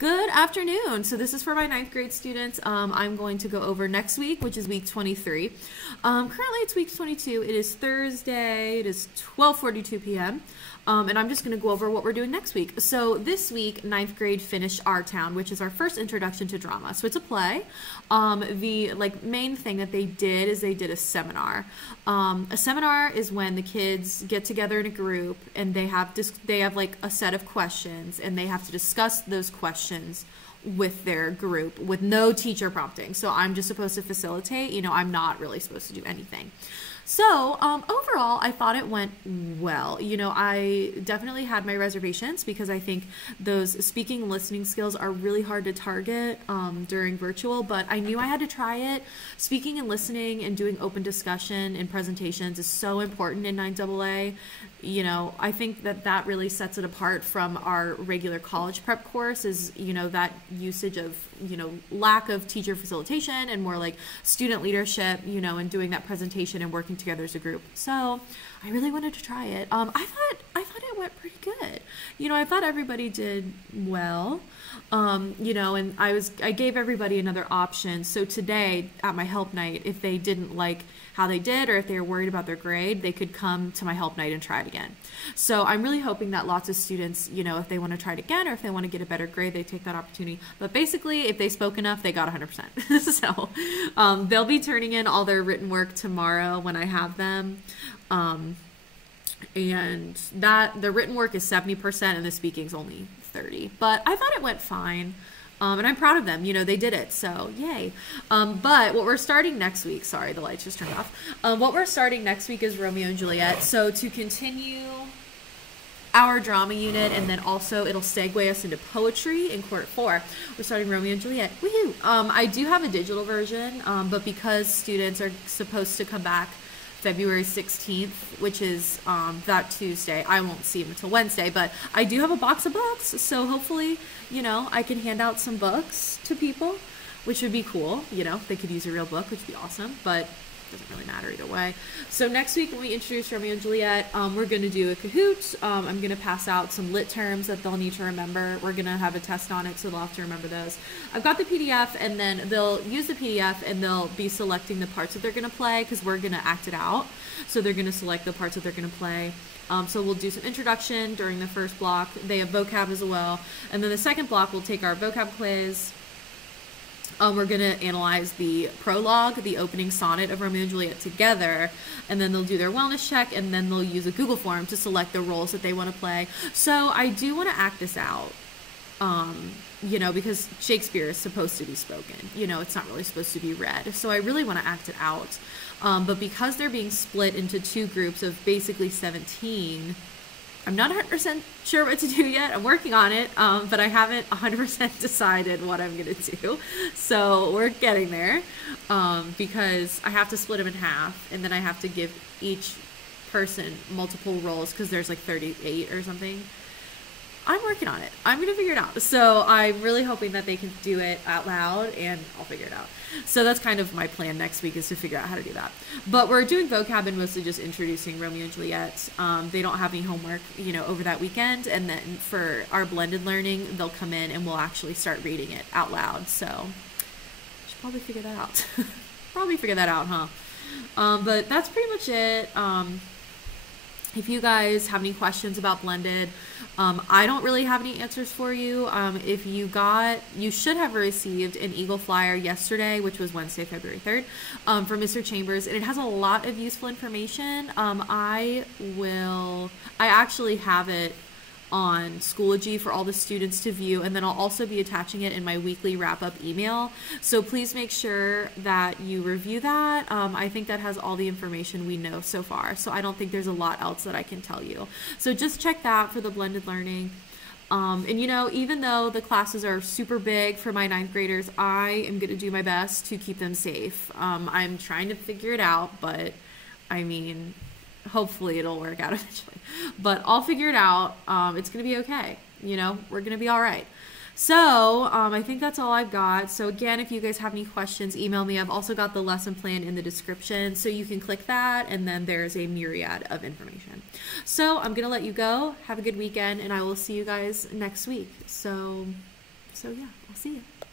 Good afternoon. So this is for my ninth grade students. I'm going to go over next week, which is week 23. Currently it's week 22. It is Thursday. It is 12:42 p.m. And I'm just going to go over what we're doing next week. So this week, ninth grade finished Our Town, which is our first introduction to drama. So it's a play. The main thing that they did is they did a seminar. A seminar is when the kids get together in a group and they have like a set of questions and they have to discuss those questions with their group with no teacher prompting. So I'm just supposed to facilitate. I'm not really supposed to do anything. So overall, I thought it went well. I definitely had my reservations because I think those speaking and listening skills are really hard to target during virtual, but I knew I had to try it. Speaking and listening and doing open discussion and presentations is so important in 9AA. I think that really sets it apart from our regular college prep course is, that usage of, lack of teacher facilitation and more like student leadership, and doing that presentation and working together as a group. So I really wanted to try it. I thought it went pretty good. I thought everybody did well. And I gave everybody another option. So today at my help night, if they didn't like how they did or if they were worried about their grade, they could come to my help night and try it again. So I'm really hoping that lots of students, if they want to try it again or if they want to get a better grade, they take that opportunity. But basically, if they spoke enough, they got 100%. So they'll be turning in all their written work tomorrow when I have them. And the written work is 70% and the speaking's only 30. But I thought it went fine. And I'm proud of them. They did it. So yay. But what we're starting next week, sorry, the lights just turned off. What we're starting next week is Romeo and Juliet. So to continue our drama unit, and then also it'll segue us into poetry in Quarter 4. We're starting Romeo and Juliet. Woohoo! I do have a digital version, but because students are supposed to come back February 16th, which is that Tuesday. I won't see them until Wednesday, but I do have a box of books, so hopefully, I can hand out some books to people, which would be cool. They could use a real book, which would be awesome, but it doesn't really matter either way. So next week when we introduce Romeo and Juliet, we're going to do a Kahoot. I'm going to pass out some lit terms that they'll need to remember. We're going to have a test on it, so they'll have to remember those. I've got the PDF, and then they'll use the PDF, and they'll be selecting the parts that they're going to play, because we're going to act it out. So they're going to select the parts that they're going to play. So we'll do some introduction during the first block. They have vocab as well. And then the second block, we'll take our vocab quiz. We're going to analyze the prologue, the opening sonnet of Romeo and Juliet together, and then they'll do their wellness check, and then they'll use a Google form to select the roles that they want to play. So I do want to act this out, because Shakespeare is supposed to be spoken. It's not really supposed to be read. So I really want to act it out. But because they're being split into two groups of basically 17, I'm not 100% sure what to do yet. I'm working on it, but I haven't 100% decided what I'm going to do. So we're getting there because I have to split them in half, and then I have to give each person multiple roles because there's like 38 or something. I'm working on it. I'm going to figure it out. So I'm really hoping that they can do it out loud, and I'll figure it out. So that's kind of my plan next week, is to figure out how to do that. But we're doing vocab and mostly just introducing Romeo and Juliet. They don't have any homework, over that weekend. And then for our blended learning, they'll come in and we'll actually start reading it out loud. So I should probably figure that out. Probably figure that out, huh? But that's pretty much it. If you guys have any questions about blended, I don't really have any answers for you. If you should have received an Eagle flyer yesterday, which was Wednesday, February 3rd, from Mr. Chambers, and it has a lot of useful information. I actually have it on Schoology for all the students to view, and then I'll also be attaching it in my weekly wrap-up email. So please make sure that you review that. I think that has all the information we know so far, so I don't think there's a lot else that I can tell you. So just check that for the blended learning. And even though the classes are super big for my ninth graders, I am going to do my best to keep them safe. I'm trying to figure it out, but hopefully it'll work out eventually. But I'll figure it out. It's going to be okay. We're going to be all right. So I think that's all I've got. So again, if you guys have any questions, email me. I've also got the lesson plan in the description, so you can click that, and then there's a myriad of information. So I'm going to let you go. Have a good weekend, and I will see you guys next week. So So yeah, I'll see you.